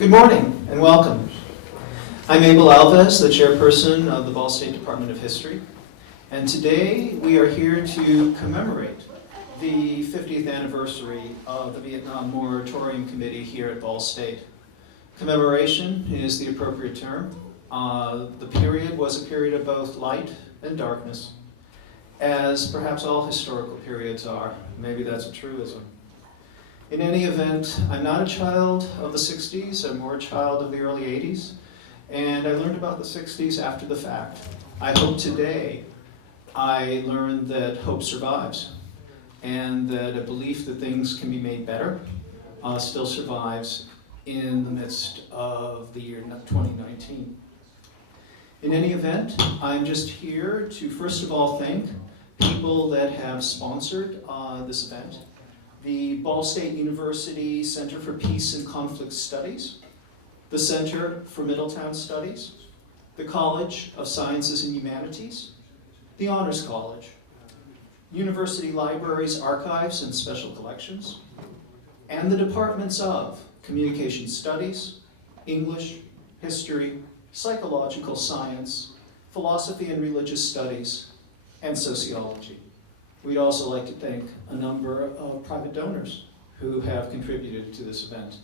Good morning and welcome. I'm Abel Alves, the chairperson of the Ball State Department of History, and today we are here to commemorate the 50th anniversary of the Vietnam Moratorium Committee here at Ball State. Commemoration is the appropriate term. The period was a period of both light and darkness, as perhaps all historical periods are. Maybe that's a truism. In any event, I'm not a child of the 60s, I'm more a child of the early 80s, and I learned about the 60s after the fact. I hope today I learned that hope survives, and that a belief that things can be made better still survives in the midst of the year 2019. In any event, I'm just here to first of all thank people that have sponsored this event. The Ball State University Center for Peace and Conflict Studies, the Center for Middletown Studies, the College of Sciences and Humanities, the Honors College, University Libraries, Archives, and Special Collections, and the departments of Communication Studies, English, History, Psychological Science, Philosophy and Religious Studies, and Sociology. We'd also like to thank a number of private donors who have contributed to this event.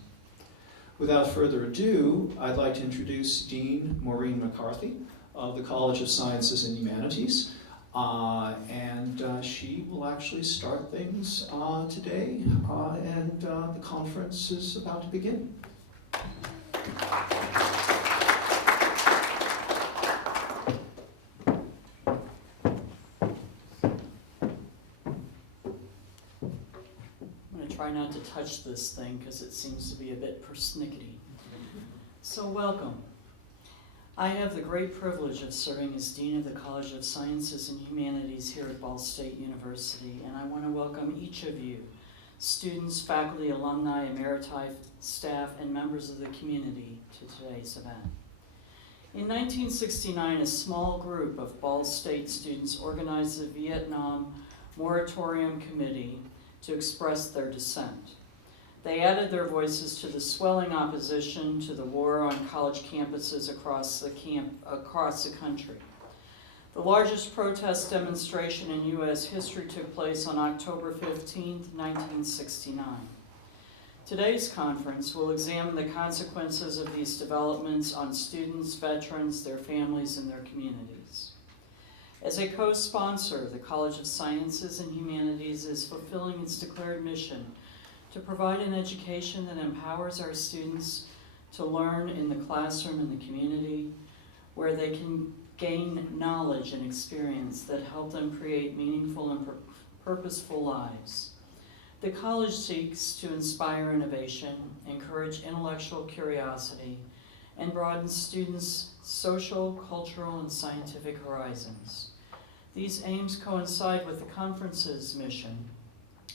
Without further ado, I'd like to introduce Dean Maureen McCarthy of the College of Sciences and Humanities. She will actually start things today, and the conference is about to begin. Try not to touch this thing because it seems to be a bit persnickety. So welcome. I have the great privilege of serving as Dean of the College of Sciences and Humanities here at Ball State University, and I want to welcome each of you, students, faculty, alumni, emeriti, staff, and members of the community to today's event. In 1969, a small group of Ball State students organized the Vietnam Moratorium Committee to express their dissent. They added their voices to the swelling opposition to the war on college campuses across the country. The largest protest demonstration in U.S. history took place on October 15, 1969. Today's conference will examine the consequences of these developments on students, veterans, their families, and their communities. As a co-sponsor, the College of Sciences and Humanities is fulfilling its declared mission to provide an education that empowers our students to learn in the classroom and the community, where they can gain knowledge and experience that help them create meaningful and purposeful lives. The college seeks to inspire innovation, encourage intellectual curiosity, and broaden students' social, cultural, and scientific horizons. These aims coincide with the conference's mission,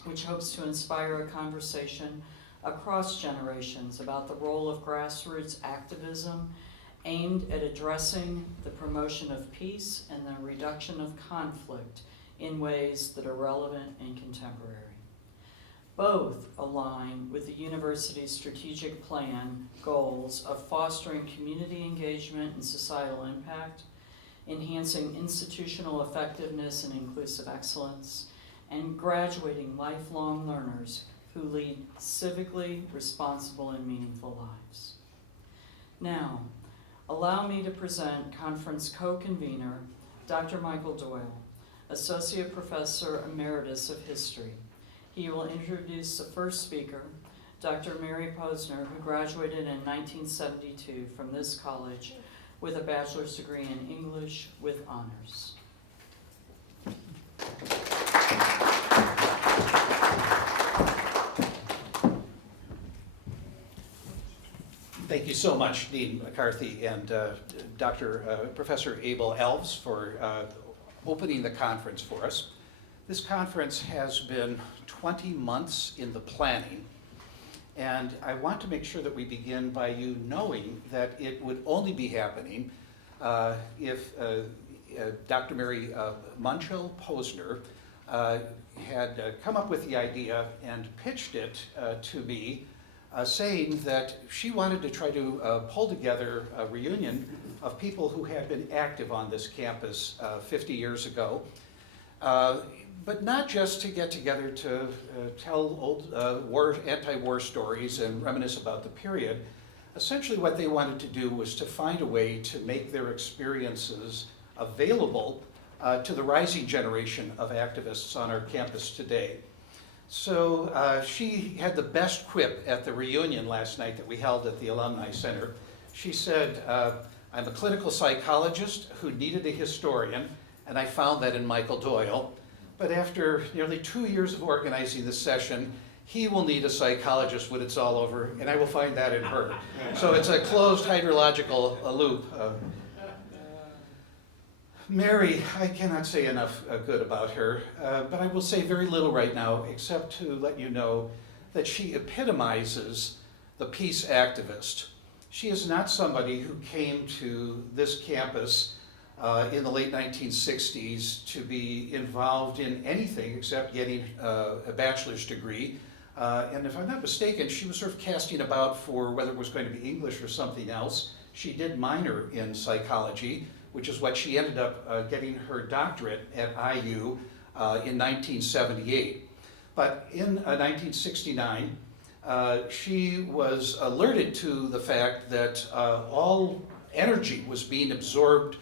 which hopes to inspire a conversation across generations about the role of grassroots activism aimed at addressing the promotion of peace and the reduction of conflict in ways that are relevant and contemporary. Both align with the university's strategic plan goals of fostering community engagement and societal impact, enhancing institutional effectiveness and inclusive excellence, and graduating lifelong learners who lead civically responsible and meaningful lives. Now, allow me to present conference co-convener, Dr. Michael Doyle, Associate Professor Emeritus of History. He will introduce the first speaker, Dr. Mary Posner, who graduated in 1972 from this college with a bachelor's degree in English with honors. Thank you so much, Dean McCarthy and Professor Abel Alves for opening the conference for us. This conference has been 20 months in the planning, and I want to make sure that we begin by you knowing that it would only be happening if Dr. Mary Munchell Posner had come up with the idea and pitched it to me saying that she wanted to try to pull together a reunion of people who had been active on this campus 50 years ago, but not just to get together to tell old anti-war stories and reminisce about the period. Essentially what they wanted to do was to find a way to make their experiences available to the rising generation of activists on our campus today. So she had the best quip at the reunion last night that we held at the Alumni Center. She said, I'm a clinical psychologist who needed a historian, and I found that in Michael Doyle. But after nearly 2 years of organizing this session, he will need a psychologist when it's all over, and I will find that in her. So it's a closed hydrological loop. Mary, I cannot say enough good about her, but I will say very little right now, except to let you know that she epitomizes the peace activist. She is not somebody who came to this campus in the late 1960s to be involved in anything except getting a bachelor's degree. And if I'm not mistaken, she was sort of casting about for whether it was going to be English or something else. She did minor in psychology, which is what she ended up getting her doctorate at IU in 1978. But in 1969, she was alerted to the fact that all energy was being absorbed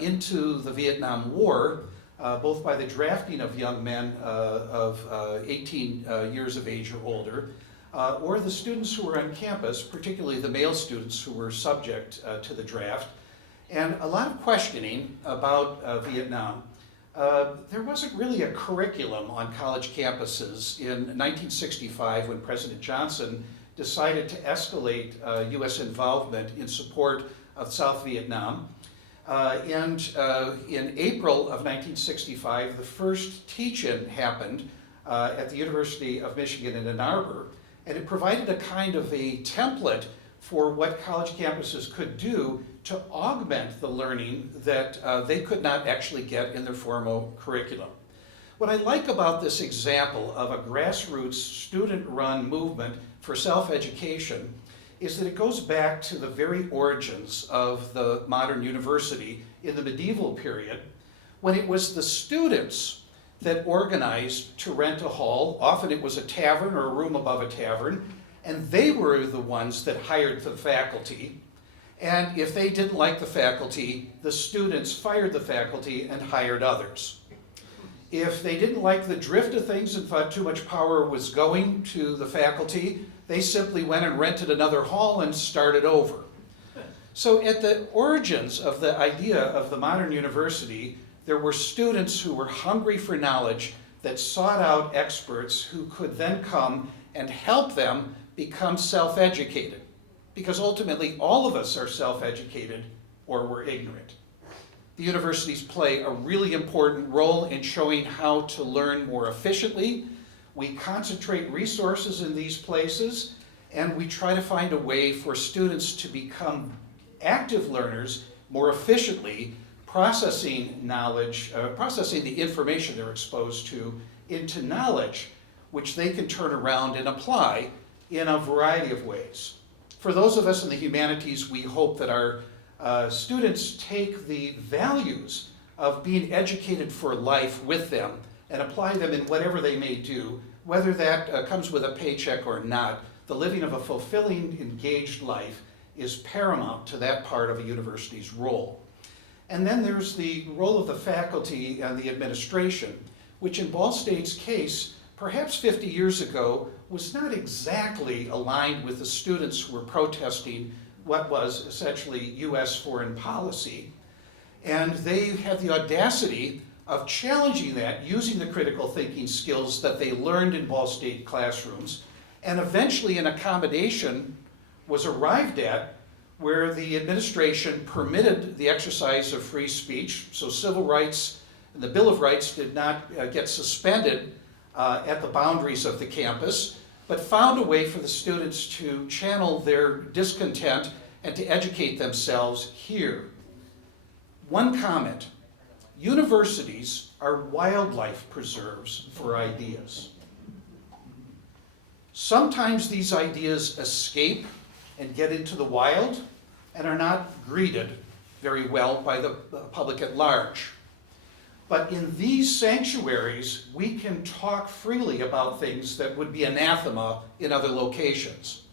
into the Vietnam War, both by the drafting of young men of 18 years of age or older, or the students who were on campus, particularly the male students who were subject to the draft, and a lot of questioning about Vietnam. There wasn't really a curriculum on college campuses in 1965 when President Johnson decided to escalate U.S. involvement in support of South Vietnam. And in April of 1965, the first teach-in happened at the University of Michigan in Ann Arbor, and it provided a kind of a template for what college campuses could do to augment the learning that they could not actually get in their formal curriculum. What I like about this example of a grassroots student-run movement for self-education is that it goes back to the very origins of the modern university in the medieval period, when it was the students that organized to rent a hall. Often it was a tavern or a room above a tavern, and they were the ones that hired the faculty. And if they didn't like the faculty, the students fired the faculty and hired others. If they didn't like the drift of things and thought too much power was going to the faculty, they simply went and rented another hall and started over. So at the origins of the idea of the modern university, there were students who were hungry for knowledge that sought out experts who could then come and help them become self-educated. Because ultimately, all of us are self-educated or we're ignorant. The universities play a really important role in showing how to learn more efficiently. We concentrate resources in these places, and we try to find a way for students to become active learners more efficiently, processing knowledge, processing the information they're exposed to into knowledge, which they can turn around and apply in a variety of ways. For those of us in the humanities, we hope that our students take the values of being educated for life with them and apply them in whatever they may do, whether that comes with a paycheck or not. The living of a fulfilling, engaged life is paramount to that part of a university's role. And then there's the role of the faculty and the administration, which in Ball State's case, perhaps 50 years ago, was not exactly aligned with the students who were protesting what was essentially U.S. foreign policy. And they had the audacity of challenging that using the critical thinking skills that they learned in Ball State classrooms. And eventually an accommodation was arrived at where the administration permitted the exercise of free speech, so civil rights and the Bill of Rights did not get suspended at the boundaries of the campus, but found a way for the students to channel their discontent and to educate themselves here. One comment: universities are wildlife preserves for ideas. Sometimes these ideas escape and get into the wild and are not greeted very well by the public at large. But in these sanctuaries, we can talk freely about things that would be anathema in other locations.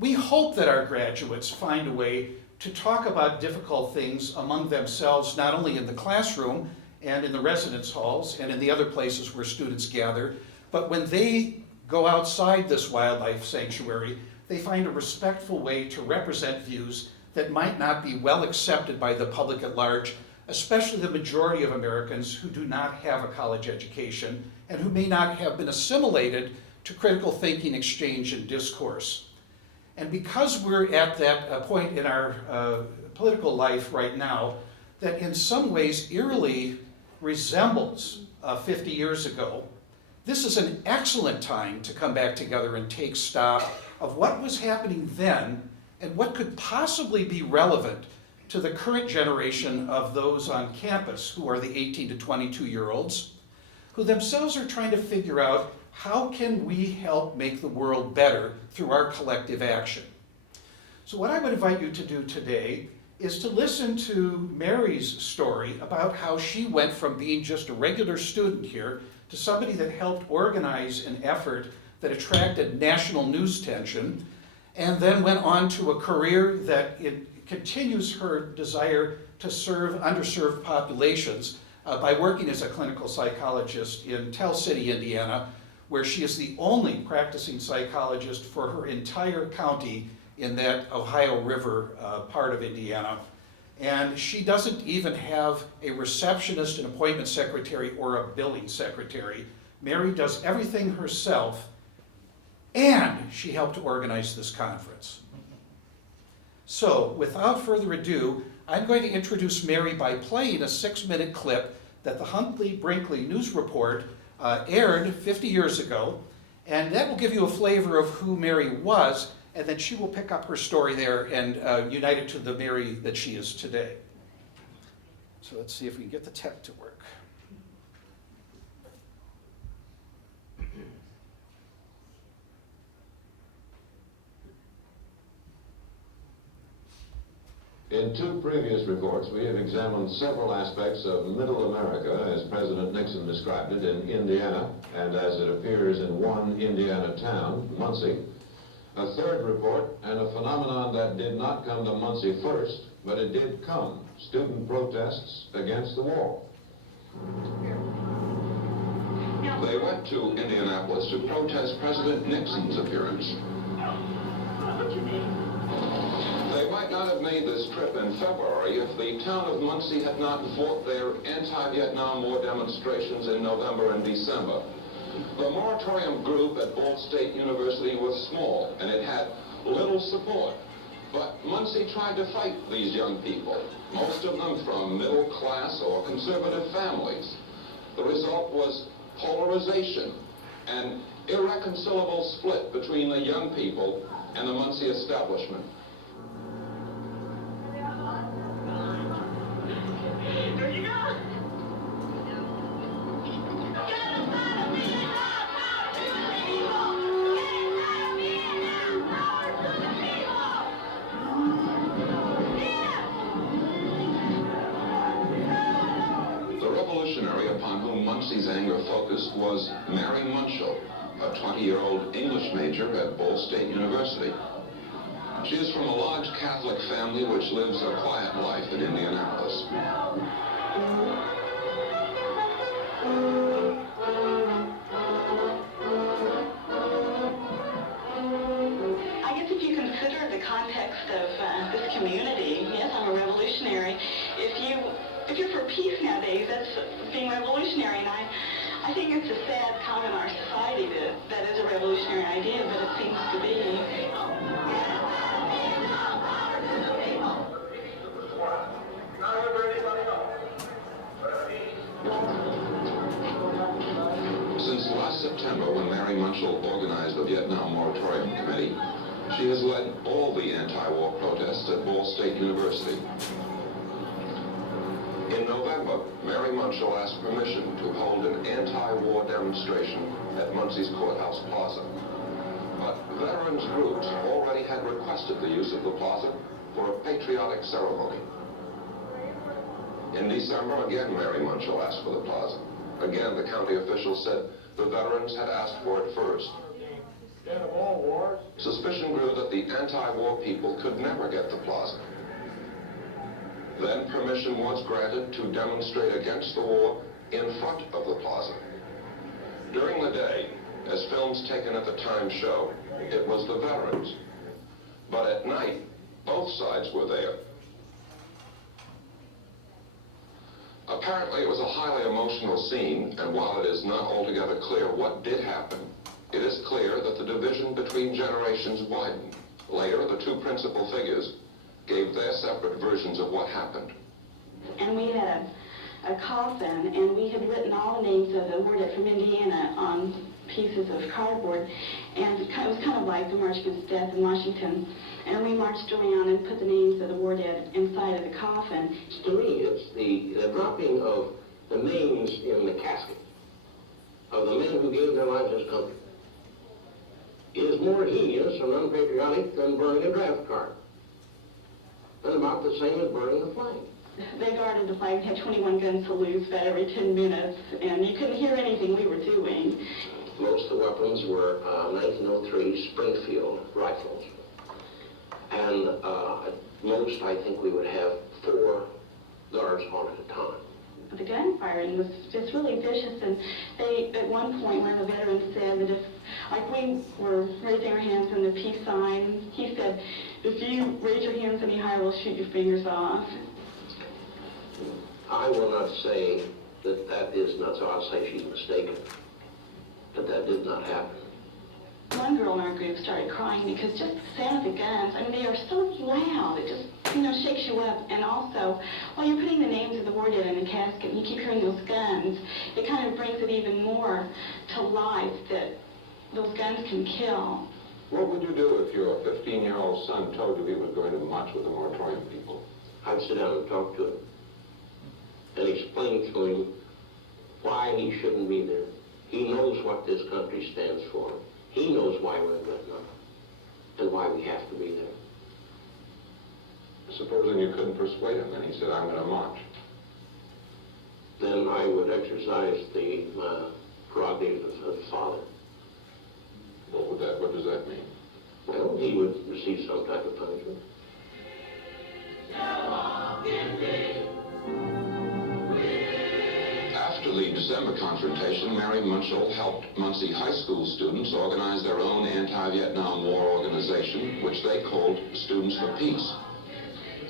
We hope that our graduates find a way to talk about difficult things among themselves, not only in the classroom and in the residence halls and in the other places where students gather, but when they go outside this wildlife sanctuary, they find a respectful way to represent views that might not be well accepted by the public at large, especially the majority of Americans who do not have a college education and who may not have been assimilated to critical thinking, exchange, and discourse. And because we're at that point in our political life right now that in some ways eerily resembles 50 years ago, this is an excellent time to come back together and take stock of what was happening then and what could possibly be relevant to the current generation of those on campus who are the 18 to 22-year-olds, who themselves are trying to figure out how can we help make the world better through our collective action. So what I would invite you to do today is to listen to Mary's story about how she went from being just a regular student here to somebody that helped organize an effort that attracted national news attention, and then went on to a career that it continues her desire to serve underserved populations by working as a clinical psychologist in Tell City, Indiana, where she is the only practicing psychologist for her entire county in that Ohio River part of Indiana. And she doesn't even have a receptionist, an appointment secretary, or a billing secretary. Mary does everything herself, and she helped to organize this conference. So, without further ado, I'm going to introduce Mary by playing a 6-minute clip that the Huntley-Brinkley News Report aired 50 years ago, and that will give you a flavor of who Mary was, and then she will pick up her story there and unite it to the Mary that she is today. So let's see if we can get the tech to work. In 2 previous reports, we have examined several aspects of Middle America, as President Nixon described it, in Indiana, and as it appears in one Indiana town, Muncie. A 3rd report, and a phenomenon that did not come to Muncie first, but it did come, student protests against the war. They went to Indianapolis to protest President Nixon's appearance. They might not have made this trip in February if the town of Muncie had not fought their anti-Vietnam War demonstrations in November and December. The Moratorium group at Ball State University was small, and it had little support. But Muncie tried to fight these young people, most of them from middle-class or conservative families. The result was polarization, an irreconcilable split between the young people and the Muncie establishment. There you go. Upon whom Muncie's anger focused was Mary Munchell, a 20-year-old English major at Ball State University. She is from a large Catholic family which lives a quiet life in Indianapolis. I guess if you consider the context of this community, yes, I'm a revolutionary. If you're for peace nowadays, that's being revolutionary, and I think it's a sad comment in our society that is a revolutionary idea, but it seems to be. Since last September, when Mary Munchell organized the Vietnam Moratorium Committee, she has led all the anti-war protests at Ball State University. In November, Mary Munchell asked permission to hold an anti-war demonstration at Muncie's Courthouse Plaza. But veterans groups already had requested the use of the plaza for a patriotic ceremony. In December, again, Mary Munchell asked for the plaza. Again, the county officials said the veterans had asked for it first. Instead of all wars, Suspicion grew that the anti-war people could never get the plaza. Then permission was granted to demonstrate against the war in front of the plaza. During the day, as films taken at the time show, it was the veterans. But at night, both sides were there. Apparently, it was a highly emotional scene, and while it is not altogether clear what did happen, it is clear that the division between generations widened. Later, the two principal figures gave their separate versions of what happened. And we had a coffin, and we had written all the names of the wardead from Indiana on pieces of cardboard, and it was kind of like the March Against Death in Washington. And we marched around and put the names of the wardead inside of the coffin. To me, it's the dropping of the names in the casket of the men who gave their lives to this country is more heinous and unpatriotic than burning a draft card, and about the same as burning the flag. They guarded the flag, had 21 gun salutes about every 10 minutes, and you couldn't hear anything we were doing. Most of the weapons were 1903 Springfield rifles. And at most, I think we would have 4 guards on at a time. The gunfiring was just really vicious, and they, at one point, one of the veterans said that if, like we were raising our hands in the peace sign, he said, if you raise your hands any higher, we'll shoot your fingers off. I will not say that that is not so. I'll say she's mistaken, but that did not happen. One girl in our group started crying because just the sound of the guns, I mean, they are so loud, it just, shakes you up. And also, while you're putting the names of the wardead in the casket and you keep hearing those guns, it kind of brings it even more to life that those guns can kill. What would you do if your 15-year-old son told you he was going to march with the Moratorium people? I'd sit down and talk to him and explain to him why he shouldn't be there. He knows what this country stands for. He knows why we're in Vietnam and why we have to be there. Supposing you couldn't persuade him and he said, I'm going to march. Then I would exercise the prerogative of the father. What does that mean? Well, he would receive some type of punishment. After the December confrontation, Mary Munchell helped Muncie high school students organize their own anti-Vietnam War organization, which they called Students for Peace.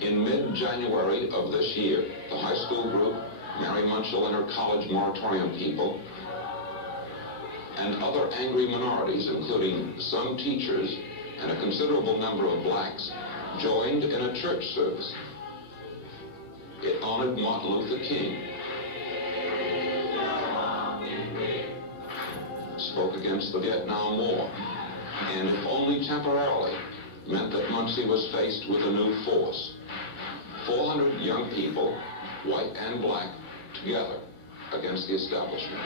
In mid-January of this year, the high school group, Mary Munchell and her college Moratorium people, and other angry minorities, including some teachers and a considerable number of blacks, joined in a church service. It honored Martin Luther King, spoke against the Vietnam War, and if only temporarily, meant that Muncie was faced with a new force. 400 young people, white and black, together against the establishment.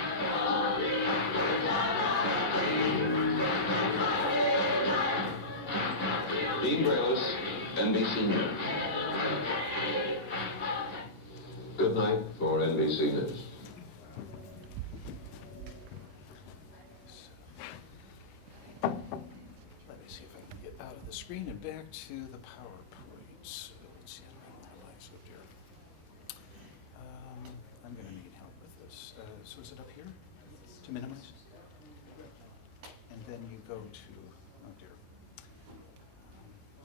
Dean Braylis, NBC News. Good night for NBC News. Let me see if I can get out of the screen and back to the PowerPoint. So let's see how to minimize it here. I'm going to need help with this. So is it up here to minimize? And then you go to, oh dear.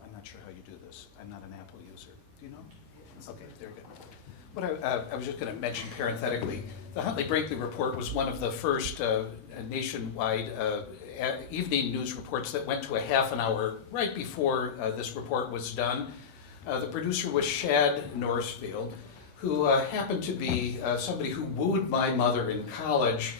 I'm not sure how you do this. I'm not an Apple user. Do you know? Okay, there we go. What I was just going to mention parenthetically, the Huntley-Brinkley report was one of the first nationwide evening news reports that went to a half an hour right before this report was done. The producer was Shad Northfield, who happened to be somebody who wooed my mother in college,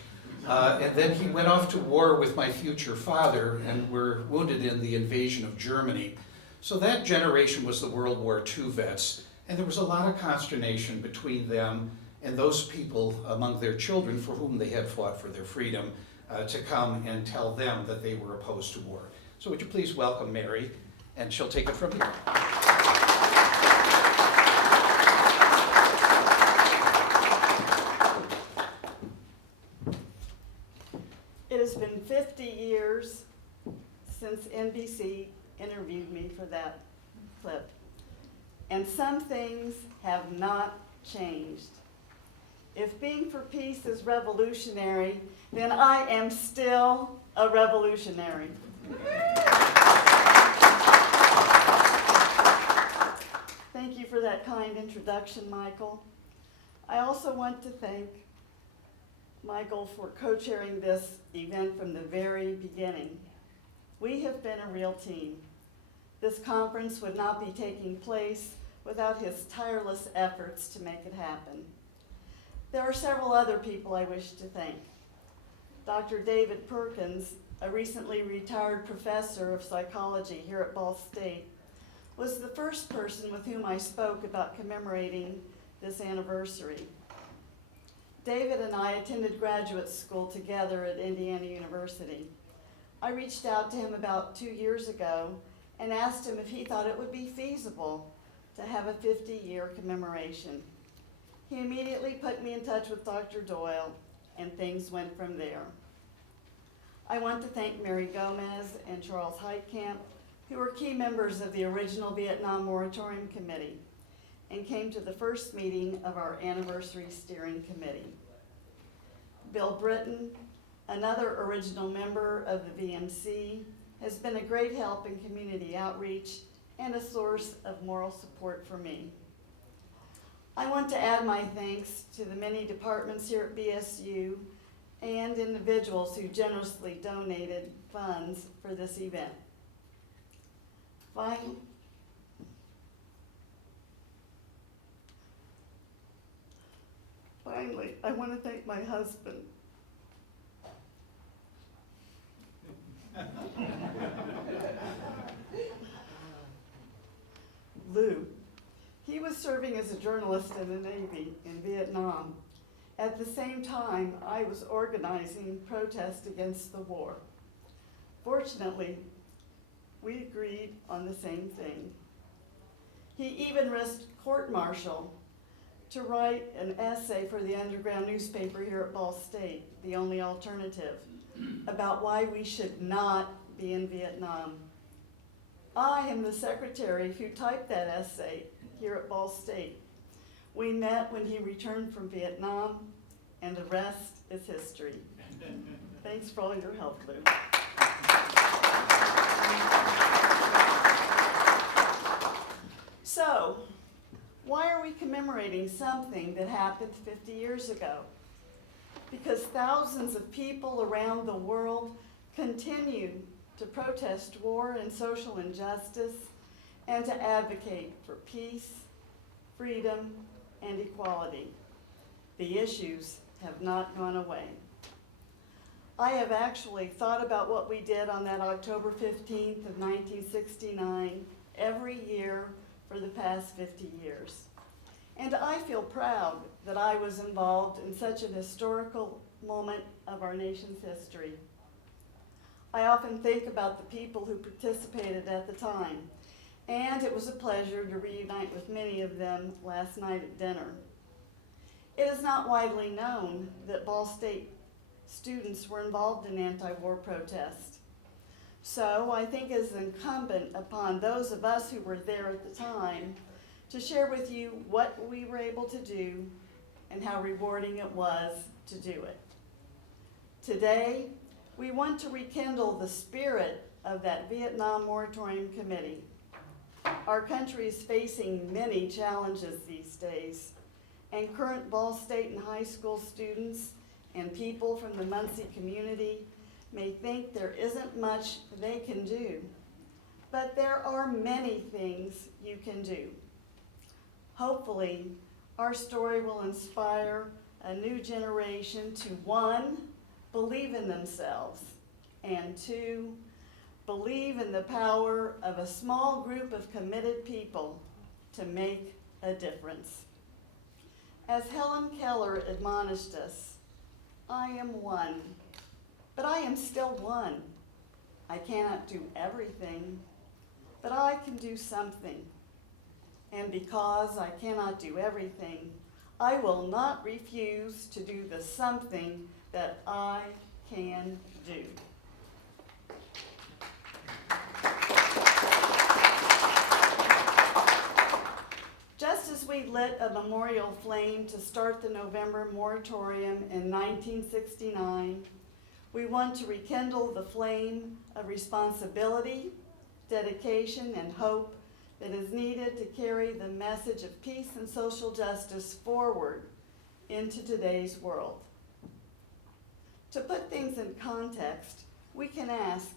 and then he went off to war with my future father and were wounded in the invasion of Germany. So that generation was the World War II vets, and there was a lot of consternation between them and those people among their children for whom they had fought for their freedom to come and tell them that they were opposed to war. So would you please welcome Mary, and she'll take it from here. It has been 50 years since NBC interviewed me for that clip, and some things have not changed. If being for peace is revolutionary, then I am still a revolutionary. Thank you for that kind introduction, Michael. I also want to thank Michael for co-chairing this event from the very beginning. We have been a real team. This conference would not be taking place without his tireless efforts to make it happen. There are several other people I wish to thank. Dr. David Perkins, a recently retired professor of psychology here at Ball State, was the first person with whom I spoke about commemorating this anniversary. David and I attended graduate school together at Indiana University. I reached out to him about 2 years ago and asked him if he thought it would be feasible to have a 50-year commemoration. He immediately put me in touch with Dr. Doyle, and things went from there. I want to thank Mary Gomez and Charles Heitkamp, who were key members of the original Vietnam Moratorium Committee and came to the first meeting of our anniversary steering committee. Bill Britton, another original member of the VMC, has been a great help in community outreach and a source of moral support for me. I want to add my thanks to the many departments here at BSU and individuals who generously donated funds for this event. Finally, I want to thank my husband. Lou. He was serving as a journalist in the Navy in Vietnam. At the same time, I was organizing protests against the war. Fortunately, we agreed on the same thing. He even risked court-martial to write an essay for the underground newspaper here at Ball State, The Only Alternative, about why we should not be in Vietnam. I am the secretary who typed that essay here at Ball State. We met when he returned from Vietnam, and the rest is history. Thanks for all your help, Lou. So, why are we commemorating something that happened 50 years ago? Because thousands of people around the world continue to protest war and social injustice and to advocate for peace, freedom, and equality. The issues have not gone away. I have actually thought about what we did on that October 15th of 1969 every year for the past 50 years. And I feel proud that I was involved in such an historical moment of our nation's history. I often think about the people who participated at the time, and it was a pleasure to reunite with many of them last night at dinner. It is not widely known that Ball State students were involved in anti-war protests. So I think it is incumbent upon those of us who were there at the time to share with you what we were able to do and how rewarding it was to do it. Today, we want to rekindle the spirit of that Vietnam Moratorium Committee. Our country is facing many challenges these days, and current Ball State and high school students and people from the Muncie community may think there isn't much they can do, but there are many things you can do. Hopefully, our story will inspire a new generation to, 1, believe in themselves, and 2, believe in the power of a small group of committed people to make a difference. As Helen Keller admonished us, I am one, but I am still one. I cannot do everything, but I can do something. And because I cannot do everything, I will not refuse to do the something that I can do. Just as we lit a memorial flame to start the November moratorium in 1969, we want to rekindle the flame of responsibility, dedication, and hope that is needed to carry the message of peace and social justice forward into today's world. To put things in context, we can ask,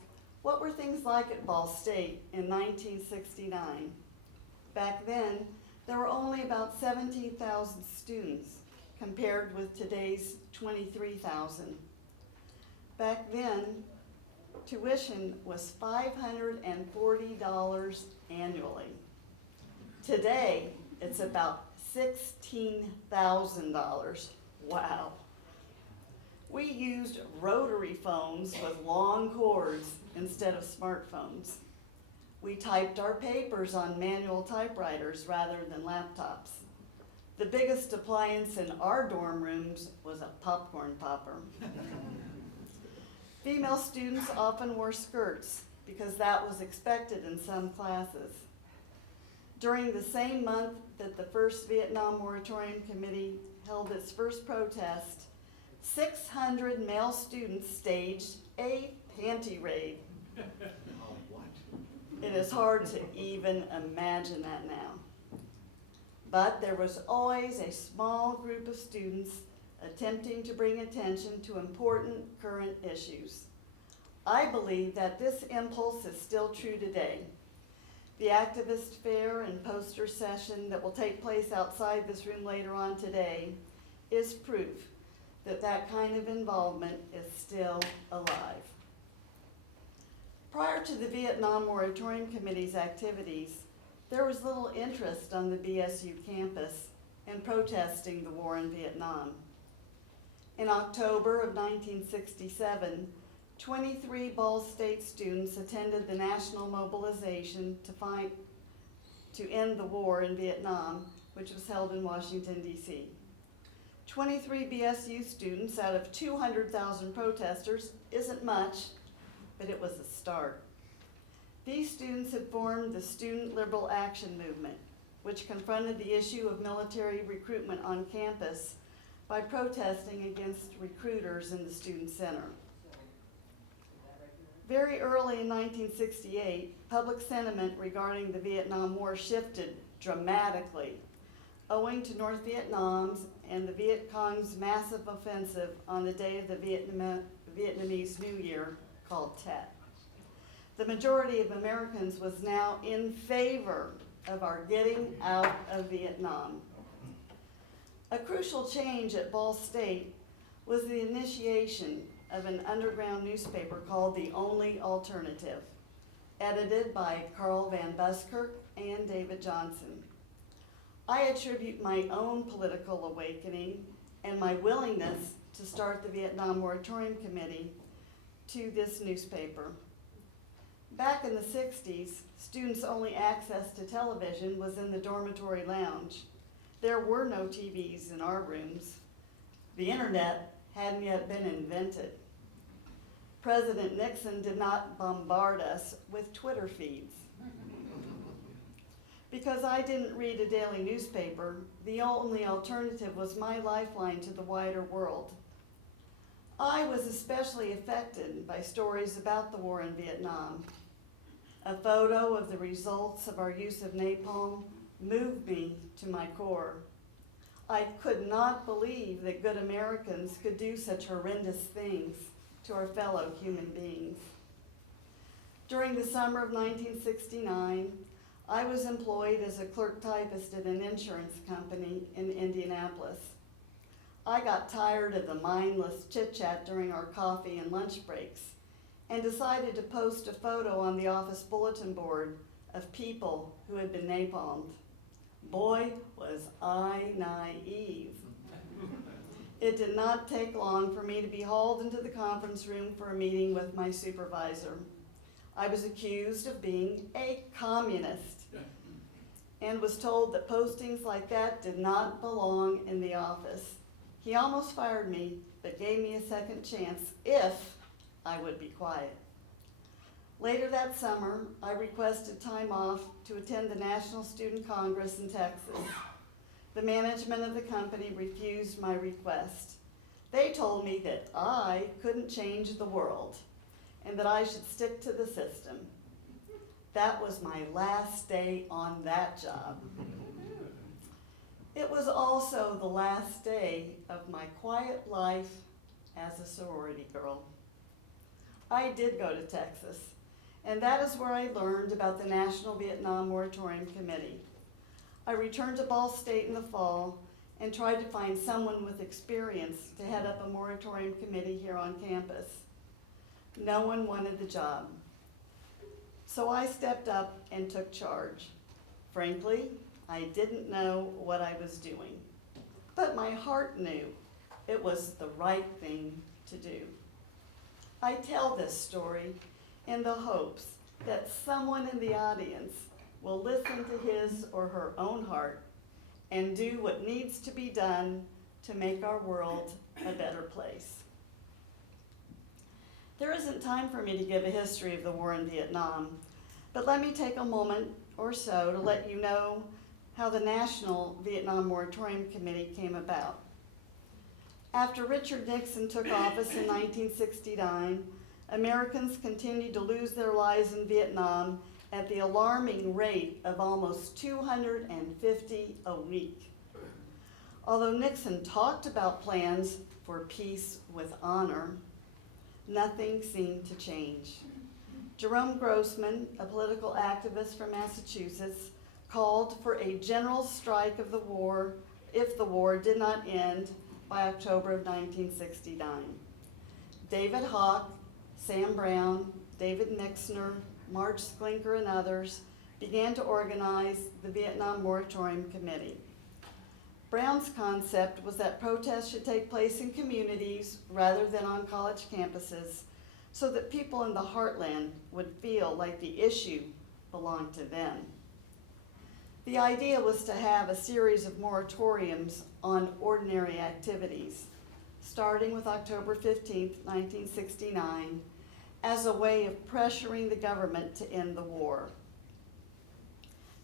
what were things like at Ball State in 1969? Back then, there were only about 17,000 students compared with today's 23,000. Back then, tuition was $540 annually. Today, it's about $16,000. Wow. We used rotary phones with long cords instead of smartphones. We typed our papers on manual typewriters rather than laptops. The biggest appliance in our dorm rooms was a popcorn popper. Female students often wore skirts because that was expected in some classes. During the same month that the first Vietnam Moratorium Committee held its first protest, 600 male students staged a panty raid. It is hard to even imagine that now. But there was always a small group of students attempting to bring attention to important current issues. I believe that this impulse is still true today. The activist fair and poster session that will take place outside this room later on today is proof that that kind of involvement is still alive. Prior to the Vietnam Moratorium Committee's activities, there was little interest on the BSU campus in protesting the war in Vietnam. In October of 1967, 23 Ball State students attended the national mobilization to end the war in Vietnam, which was held in Washington, D.C. 23 BSU students out of 200,000 protesters isn't much, but it was a start. These students had formed the Student Liberal Action Movement, which confronted the issue of military recruitment on campus by protesting against recruiters in the student center. Very early in 1968, public sentiment regarding the Vietnam War shifted dramatically, owing to North Vietnam's and the Viet Cong's massive offensive on the day of the Vietnamese New Year, called Tet. The majority of Americans was now in favor of our getting out of Vietnam. A crucial change at Ball State was the initiation of an underground newspaper called The Only Alternative, edited by Carl Van Buskirk and David Johnson. I attribute my own political awakening and my willingness to start the Vietnam Moratorium Committee to this newspaper. Back in the 60s, students' only access to television was in the dormitory lounge. There were no TVs in our rooms. The internet hadn't yet been invented. President Nixon did not bombard us with Twitter feeds. Because I didn't read a daily newspaper, the only alternative was my lifeline to the wider world. I was especially affected by stories about the war in Vietnam. A photo of the results of our use of napalm moved me to my core. I could not believe that good Americans could do such horrendous things to our fellow human beings. During the summer of 1969, I was employed as a clerk typist at an insurance company in Indianapolis. I got tired of the mindless chit-chat during our coffee and lunch breaks and decided to post a photo on the office bulletin board of people who had been napalmed. Boy, was I naive. It did not take long for me to be hauled into the conference room for a meeting with my supervisor. I was accused of being a communist and was told that postings like that did not belong in the office. He almost fired me, but gave me a second chance if I would be quiet. Later that summer, I requested time off to attend the National Student Congress in Texas. The management of the company refused my request. They told me that I couldn't change the world and that I should stick to the system. That was my last day on that job. It was also the last day of my quiet life as a sorority girl. I did go to Texas, and that is where I learned about the National Vietnam Moratorium Committee. I returned to Ball State in the fall and tried to find someone with experience to head up a moratorium committee here on campus. No one wanted the job. So I stepped up and took charge. Frankly, I didn't know what I was doing, but my heart knew it was the right thing to do. I tell this story in the hopes that someone in the audience will listen to his or her own heart and do what needs to be done to make our world a better place. There isn't time for me to give a history of the war in Vietnam, but let me take a moment or so to let you know how the National Vietnam Moratorium Committee came about. After Richard Nixon took office in 1969, Americans continued to lose their lives in Vietnam at the alarming rate of almost 250 a week. Although Nixon talked about plans for peace with honor, nothing seemed to change. Jerome Grossman, a political activist from Massachusetts, called for a general strike of the war if the war did not end by October of 1969. David Hawk, Sam Brown, David Mixner, Marge Sklinker, and others began to organize the Vietnam Moratorium Committee. Brown's concept was that protests should take place in communities rather than on college campuses so that people in the heartland would feel like the issue belonged to them. The idea was to have a series of moratoriums on ordinary activities, starting with October 15, 1969, as a way of pressuring the government to end the war.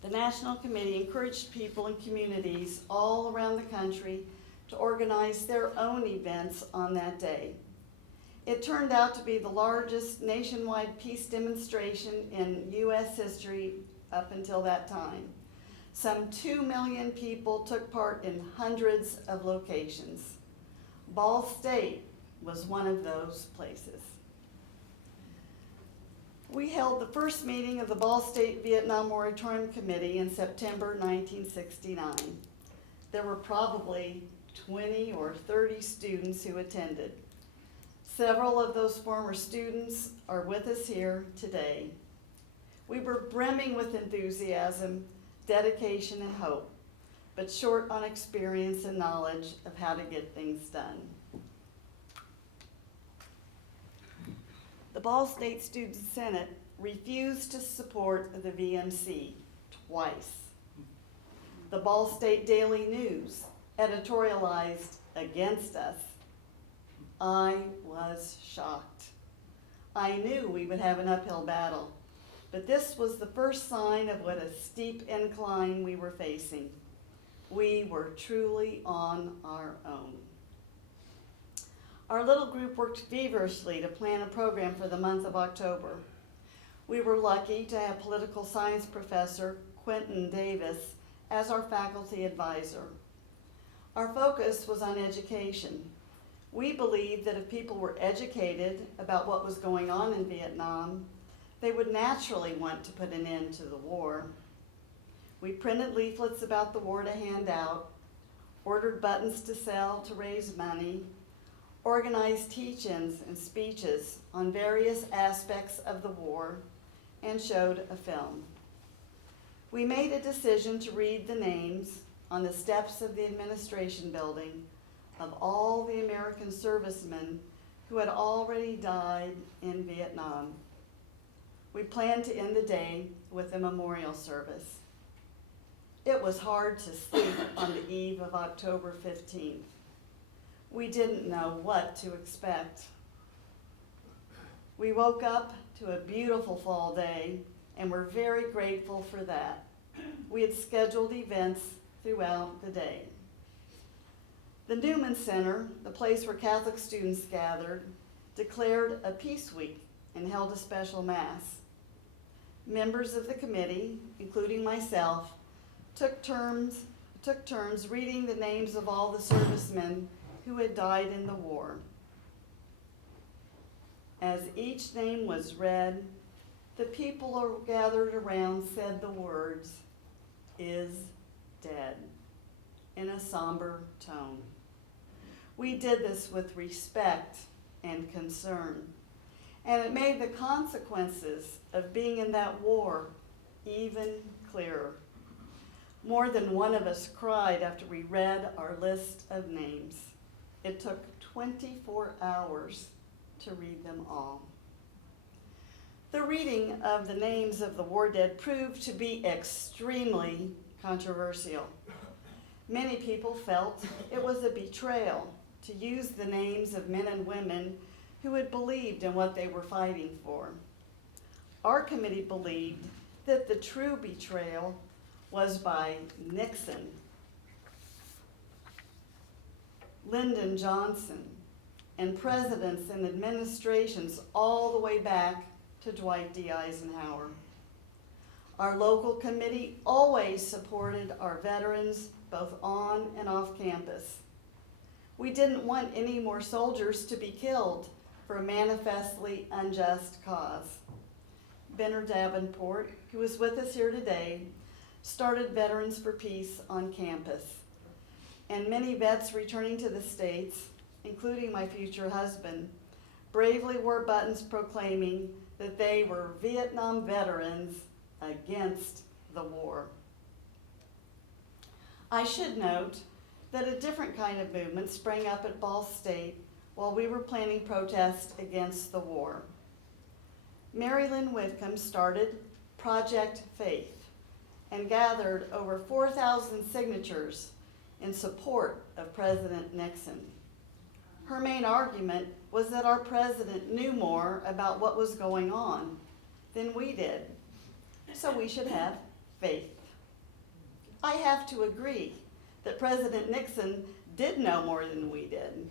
The National Committee encouraged people and communities all around the country to organize their own events on that day. It turned out to be the largest nationwide peace demonstration in U.S. history up until that time. Some 2 million people took part in hundreds of locations. Ball State was one of those places. We held the first meeting of the Ball State Vietnam Moratorium Committee in September 1969. There were probably 20 or 30 students who attended. Several of those former students are with us here today. We were brimming with enthusiasm, dedication, and hope, but short on experience and knowledge of how to get things done. The Ball State Student Senate refused to support the VMC twice. The Ball State Daily News editorialized against us. I was shocked. I knew we would have an uphill battle, but this was the first sign of what a steep incline we were facing. We were truly on our own. Our little group worked feverishly to plan a program for the month of October. We were lucky to have political science professor Quentin Davis as our faculty advisor. Our focus was on education. We believed that if people were educated about what was going on in Vietnam, they would naturally want to put an end to the war. We printed leaflets about the war to hand out, ordered buttons to sell to raise money, organized teach-ins and speeches on various aspects of the war, and showed a film. We made a decision to read the names on the steps of the administration building of all the American servicemen who had already died in Vietnam. we planned to end the day with a memorial service. It was hard to sleep on the eve of October 15th. We didn't know what to expect. We woke up to a beautiful fall day and were very grateful for that. We had scheduled events throughout the day. The Newman Center, the place where Catholic students gathered, declared a Peace Week and held a special Mass. Members of the committee, including myself, took turns reading the names of all the servicemen who had died in the war. As each name was read, the people gathered around said the words, "is dead," in a somber tone. We did this with respect and concern, and it made the consequences of being in that war even clearer. More than one of us cried after we read our list of names. It took 24 hours to read them all. The reading of the names of the war dead proved to be extremely controversial. Many people felt it was a betrayal to use the names of men and women who had believed in what they were fighting for. Our committee believed that the true betrayal was by Nixon, Lyndon Johnson, and presidents and administrations all the way back to Dwight D. Eisenhower. Our local committee always supported our veterans both on and off campus. We didn't want any more soldiers to be killed for a manifestly unjust cause. Benner Davenport, who is with us here today, started Veterans for Peace on campus. And many vets returning to the States, including my future husband, bravely wore buttons proclaiming that they were Vietnam veterans against the war. I should note that a different kind of movement sprang up at Ball State while we were planning protests against the war. Mary Lynn Whitcomb started Project Faith and gathered over 4,000 signatures in support of President Nixon. Her main argument was that our president knew more about what was going on than we did, so we should have faith. I have to agree that President Nixon did know more than we did,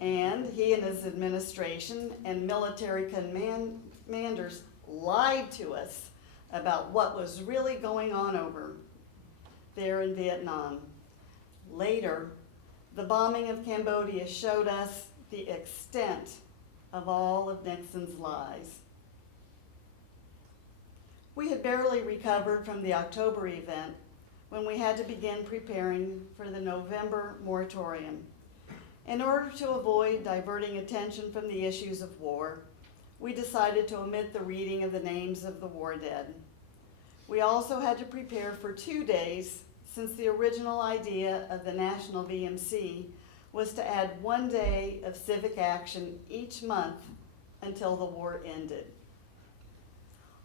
and he and his administration and military commanders lied to us about what was really going on over there in Vietnam. Later, the bombing of Cambodia showed us the extent of all of Nixon's lies. We had barely recovered from the October event when we had to begin preparing for the November moratorium. In order to avoid diverting attention from the issues of war, we decided to omit the reading of the names of the war dead. We also had to prepare for 2 days, since the original idea of the National VMC was to add 1 day of civic action each month until the war ended.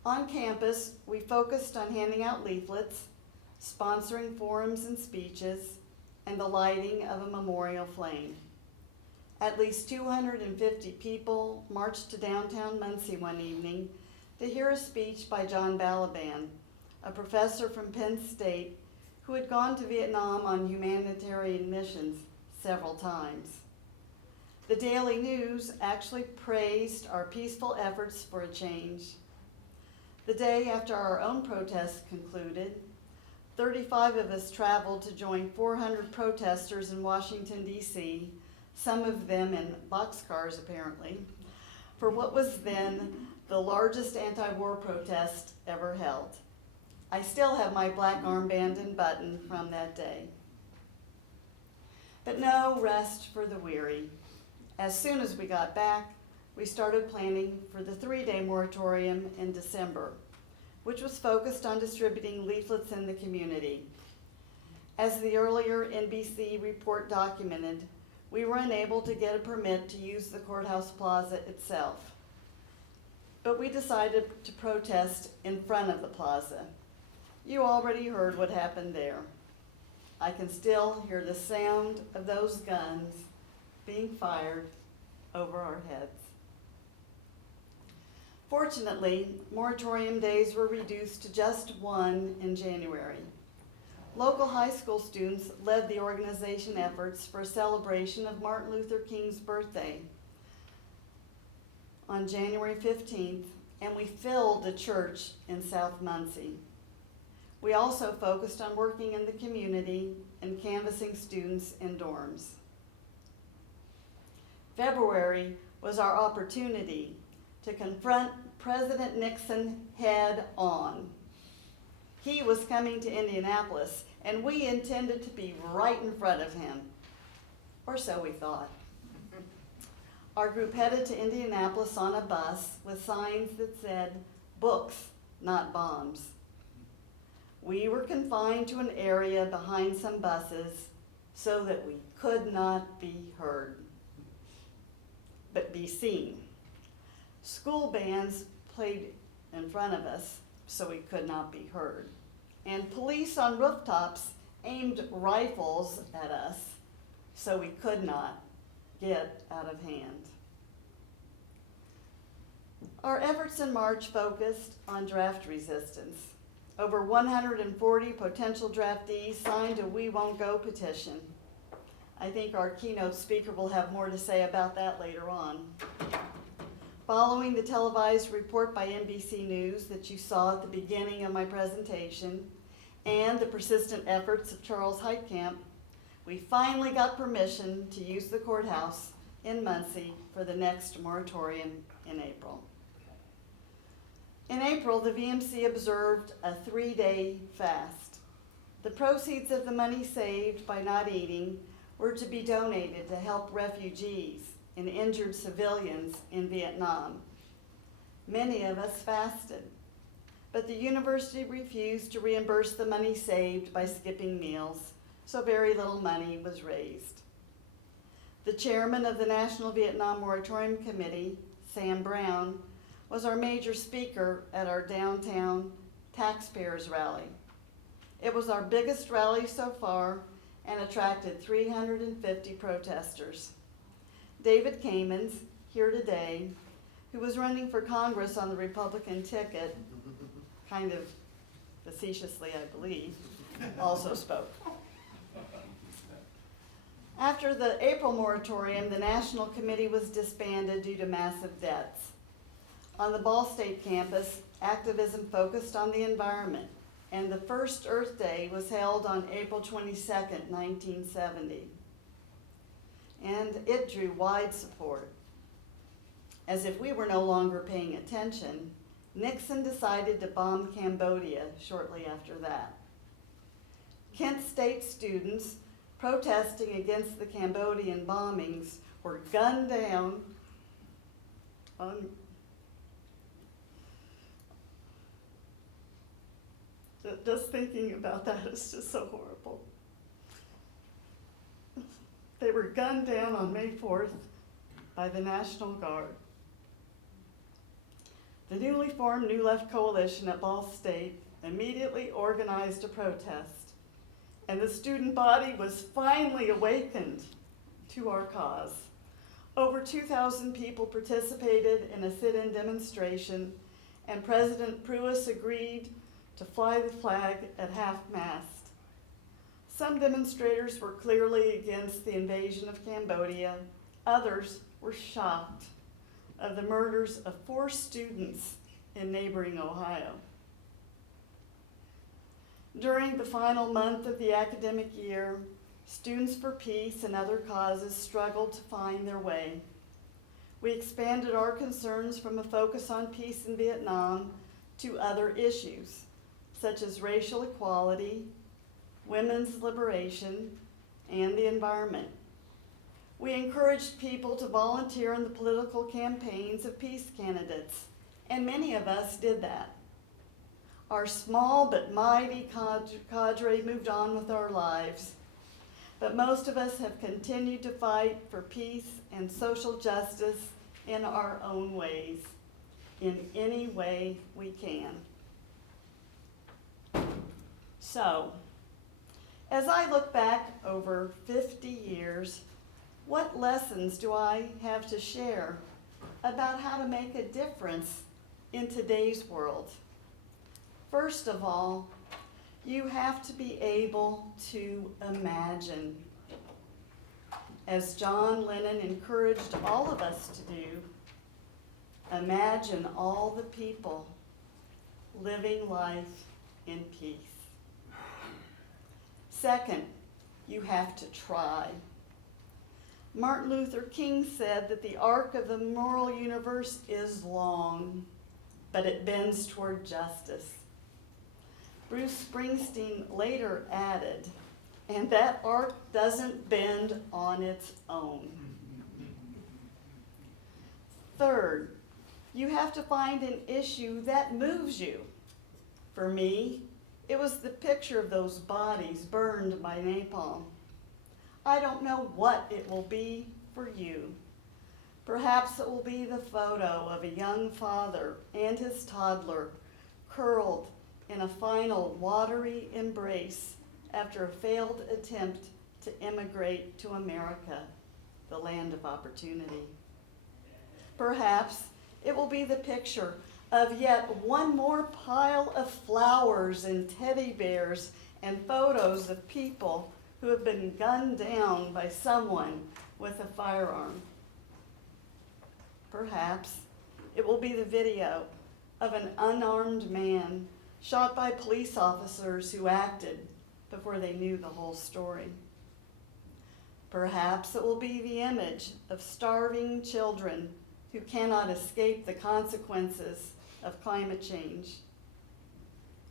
On campus, we focused on handing out leaflets, sponsoring forums and speeches, and the lighting of a memorial flame. At least 250 people marched to downtown Muncie one evening to hear a speech by John Balaban, a professor from Penn State who had gone to Vietnam on humanitarian missions several times. The Daily News actually praised our peaceful efforts for a change. The day after our own protests concluded, 35 of us traveled to join 400 protesters in Washington, D.C., some of them in boxcars apparently, for what was then the largest anti-war protest ever held. I still have my black armband and button from that day. But no rest for the weary. As soon as we got back, we started planning for the 3-day moratorium in December, which was focused on distributing leaflets in the community. As the earlier NBC report documented, we were unable to get a permit to use the courthouse plaza itself. but we decided to protest in front of the plaza. You already heard what happened there. I can still hear the sound of those guns being fired over our heads. Fortunately, moratorium days were reduced to just one in January. Local high school students led the organization efforts for a celebration of Martin Luther King's birthday on January 15th, and we filled a church in South Muncie. We also focused on working in the community and canvassing students in dorms. February was our opportunity to confront President Nixon head on. He was coming to Indianapolis, and we intended to be right in front of him, or so we thought. Our group headed to Indianapolis on a bus with signs that said, "Books, not bombs." We were confined to an area behind some buses so that we could not be heard, but be seen. School bands played in front of us so we could not be heard. And police on rooftops aimed rifles at us so we could not get out of hand. Our efforts in March focused on draft resistance. Over 140 potential draftees signed a "We Won't Go" petition. I think our keynote speaker will have more to say about that later on. Following the televised report by NBC News that you saw at the beginning of my presentation and the persistent efforts of Charles Heitkamp, we finally got permission to use the courthouse in Muncie for the next moratorium in April. In April, the VMC observed a 3-day fast. The proceeds of the money saved by not eating were to be donated to help refugees and injured civilians in Vietnam. Many of us fasted, but the university refused to reimburse the money saved by skipping meals, so very little money was raised. The chairman of the National Vietnam Moratorium Committee, Sam Brown, was our major speaker at our downtown taxpayers rally. It was our biggest rally so far and attracted 350 protesters. David Kamens, here today, who was running for Congress on the Republican ticket, kind of facetiously, I believe, also spoke. After the April moratorium, the National Committee was disbanded due to massive debts. On the Ball State campus, activism focused on the environment, and the first Earth Day was held on April 22nd, 1970. And it drew wide support. As if we were no longer paying attention, Nixon decided to bomb Cambodia shortly after that. Kent State students protesting against the Cambodian bombings were gunned down on just thinking about that is just so horrible. They were gunned down on May 4th by the National Guard. The newly formed New Left Coalition at Ball State immediately organized a protest, and the student body was finally awakened to our cause. Over 2,000 people participated in a sit-in demonstration, and President Pruitt agreed to fly the flag at half-mast. Some demonstrators were clearly against the invasion of Cambodia. Others were shocked of the murders of 4 students in neighboring Ohio. During the final month of the academic year, Students for Peace and other causes struggled to find their way. We expanded our concerns from a focus on peace in Vietnam to other issues, such as racial equality, women's liberation, and the environment. We encouraged people to volunteer in the political campaigns of peace candidates, and many of us did that. Our small but mighty cadre moved on with our lives, but most of us have continued to fight for peace and social justice in our own ways. in any way we can. So, as I look back over 50 years, what lessons do I have to share about how to make a difference in today's world? First of all, you have to be able to imagine. As John Lennon encouraged all of us to do, imagine all the people living life in peace. Second, you have to try. Martin Luther King said that the arc of the moral universe is long, but it bends toward justice. Bruce Springsteen later added, and that arc doesn't bend on its own. Third, you have to find an issue that moves you. For me, it was the picture of those bodies burned by napalm. I don't know what it will be for you. Perhaps it will be the photo of a young father and his toddler curled in a final watery embrace after a failed attempt to immigrate to America, the land of opportunity. Perhaps it will be the picture of yet one more pile of flowers and teddy bears and photos of people who have been gunned down by someone with a firearm. Perhaps it will be the video of an unarmed man shot by police officers who acted before they knew the whole story. Perhaps it will be the image of starving children who cannot escape the consequences of climate change,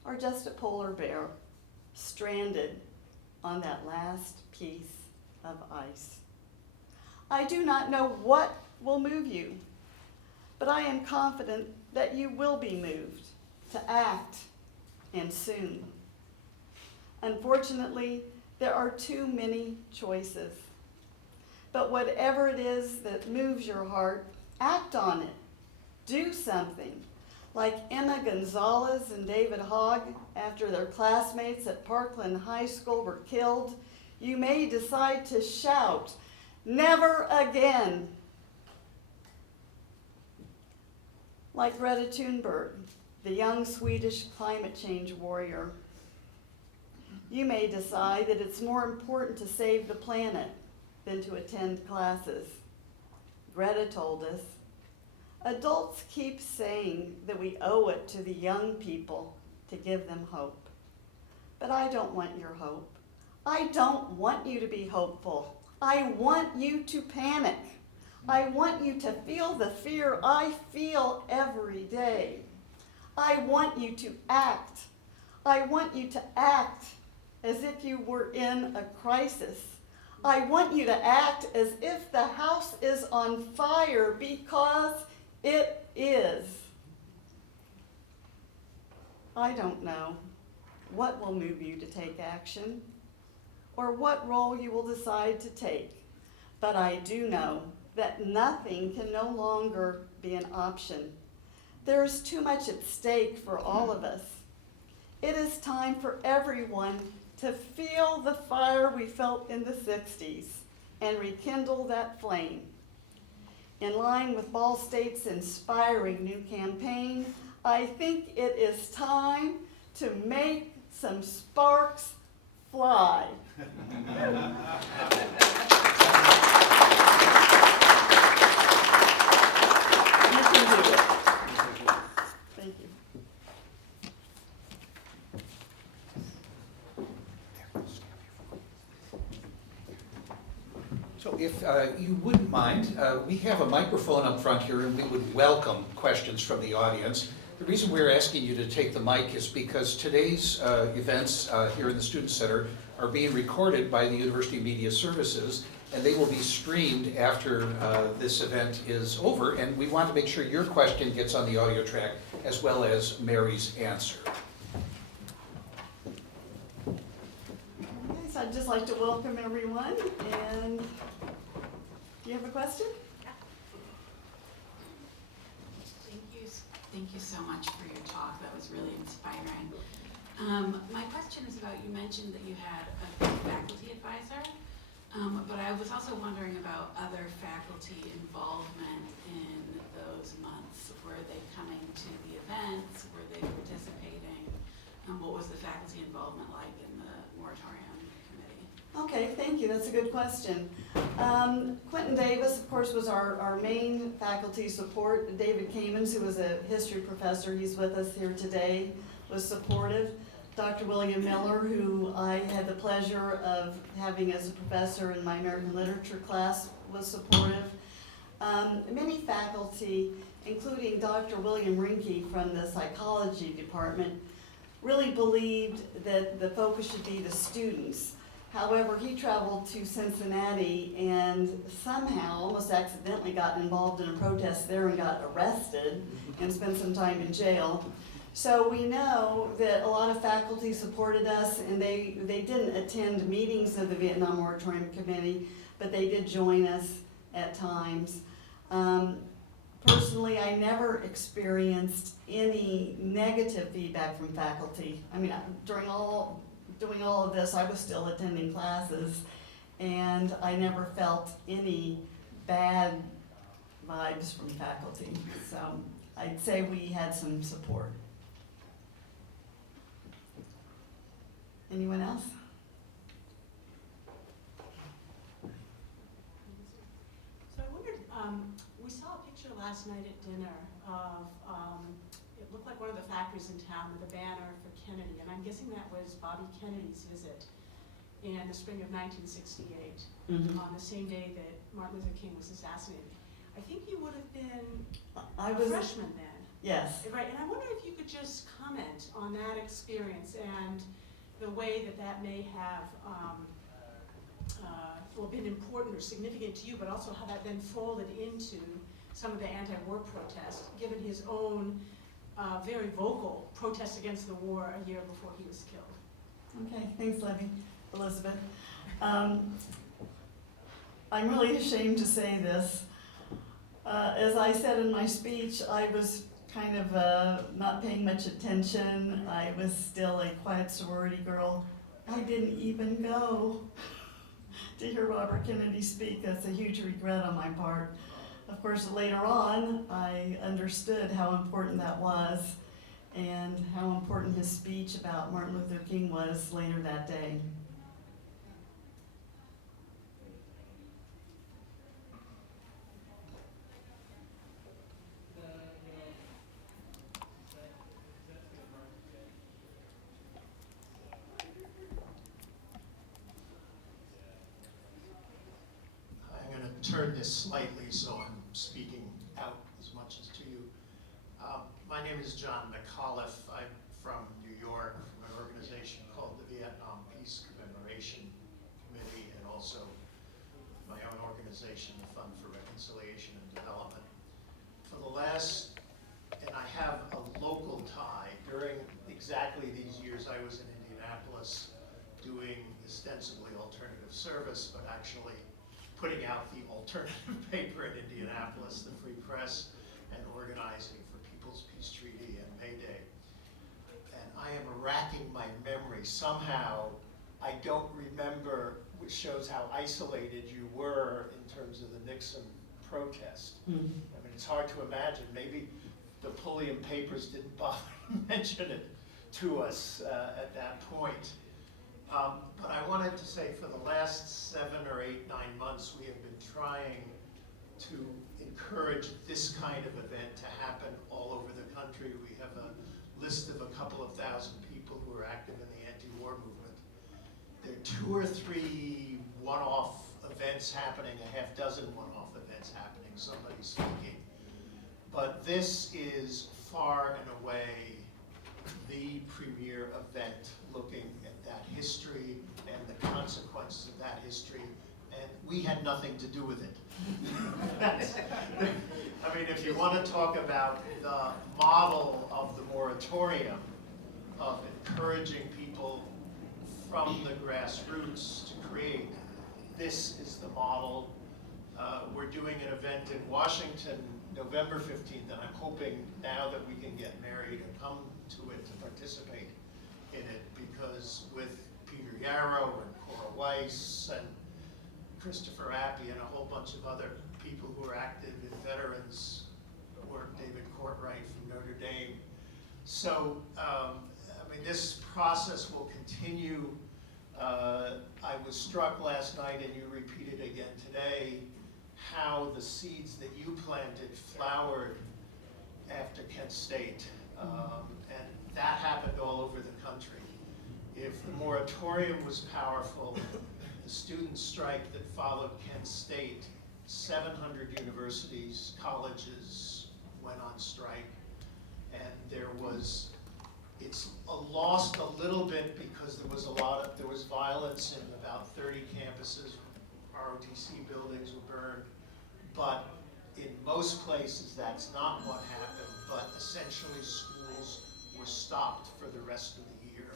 or just a polar bear stranded on that last piece of ice. I do not know what will move you, but I am confident that you will be moved to act, and soon. Unfortunately, there are too many choices. But whatever it is that moves your heart, act on it. Do something. Like Emma Gonzalez and David Hogg, after their classmates at Parkland High School were killed, you may decide to shout, "Never again!" Like Greta Thunberg, the young Swedish climate change warrior, you may decide that it's more important to save the planet than to attend classes. Greta told us, adults keep saying that we owe it to the young people to give them hope. But I don't want your hope. I don't want you to be hopeful. I want you to panic. I want you to feel the fear I feel every day. I want you to act. I want you to act as if you were in a crisis. I want you to act as if the house is on fire, because it is. I don't know what will move you to take action or what role you will decide to take, but I do know that nothing can no longer be an option. There is too much at stake for all of us. It is time for everyone to feel the fire we felt in the 60s and rekindle that flame. In line with Ball State's inspiring new campaign, I think it is time to make some sparks fly. You can do it. Thank you. So if you wouldn't mind, we have a microphone up front here, and we would welcome questions from the audience. The reason we're asking you to take the mic is because today's events here in the Student Center are being recorded by the University Media Services, and they will be streamed after this event is over, and we want to make sure your question gets on the audio track as well as Mary's answer. So I'd just like to welcome everyone, and do you have a question? Thank you. Thank you so much for your talk. That was really inspiring. My question is about, you mentioned that you had a faculty advisor, but I was also wondering about other faculty involvement in those months. Were they coming to the events? Were they participating? What was the faculty involvement like in the moratorium committee? Okay, thank you. That's a good question. Quentin Davis, of course, was our main faculty support. David Kamens, who was a history professor, he's with us here today, was supportive. Dr. William Miller, who I had the pleasure of having as a professor in my American Literature class, was supportive. Many faculty, including Dr. William Rinke from the psychology department, really believed that the focus should be the students. However, he traveled to Cincinnati and somehow, almost accidentally, got involved in a protest there and got arrested and spent some time in jail. So we know that a lot of faculty supported us, and they didn't attend meetings of the Vietnam Moratorium Committee, but they did join us at times. Personally, I never experienced any negative feedback from faculty. I mean, doing all of this, I was still attending classes, and I never felt any bad vibes from faculty. So I'd say we had some support. Anyone else? So I wondered, we saw a picture last night at dinner of, it looked like one of the factories in town with a banner for Kennedy, and I'm guessing that was Bobby Kennedy's visit in the spring of 1968, on the same day that Martin Luther King was assassinated. I think you would have been a freshman then. Yes. Right, and I wonder if you could just comment on that experience and the way that that may have been important or significant to you, but also how that then folded into some of the anti-war protests, given his own very vocal protest against the war a year before he was killed. Okay, thanks, Elizabeth. I'm really ashamed to say this. As I said in my speech, I was kind of not paying much attention. I was still a quiet sorority girl. I didn't even go to hear Robert Kennedy speak. That's a huge regret on my part. Of course, later on, I understood how important that was and how important his speech about Martin Luther King was later that day. Turn this slightly so I'm speaking out as much as to you. My name is John McAuliffe. I'm from New York, from an organization called the Vietnam Peace Commemoration Committee, and also my own organization, the Fund for Reconciliation and Development. For the last, and I have a local tie, during exactly these years I was in Indianapolis doing ostensibly alternative service, but actually putting out the alternative paper in Indianapolis, the Free Press, and organizing for People's Peace Treaty and May Day. And I am racking my memory. Somehow, I don't remember, which shows how isolated you were in terms of the Nixon protest. I mean, it's hard to imagine. Maybe the Pulliam papers didn't bother to mention it to us at that point. But I wanted to say for the last 7 or 8, 9 months, we have been trying to encourage this kind of event to happen all over the country. We have a list of a couple of thousand people who are active in the anti-war movement. There are 2 or 3 one-off events happening, a half dozen one-off events happening, somebody's speaking. But this is far and away the premier event looking at that history and the consequences of that history, and we had nothing to do with it. I mean, if you want to talk about the model of the moratorium, of encouraging people from the grassroots to create, this is the model. We're doing an event in Washington November 15th, and I'm hoping now that we can get married and come to it to participate in it, because with Peter Yarrow and Cora Weiss and Christopher Appy and a whole bunch of other people who are active in veterans work, David Courtwright from Notre Dame. So, I mean, this process will continue. I was struck last night, and you repeated again today, how the seeds that you planted flowered after Kent State. And that happened all over the country. If the moratorium was powerful, the student strike that followed Kent State, 700 universities, colleges went on strike. And it's lost a little bit because there was violence in about 30 campuses. ROTC buildings were burned. But in most places, that's not what happened. But essentially, schools were stopped for the rest of the year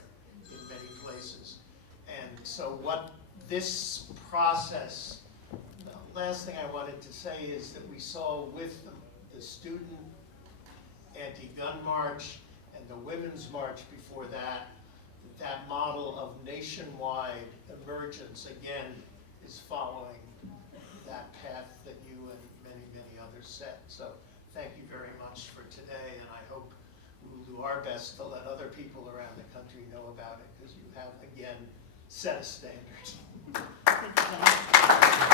in many places. And so what this process, the last thing I wanted to say is that we saw with the student anti-gun march and the women's march before that, that model of nationwide emergence, again, is following that path that you and many, many others set. So thank you very much for today, and I hope we will do our best to let other people around the country know about it, because you have, again, set a standard. Thank you, John.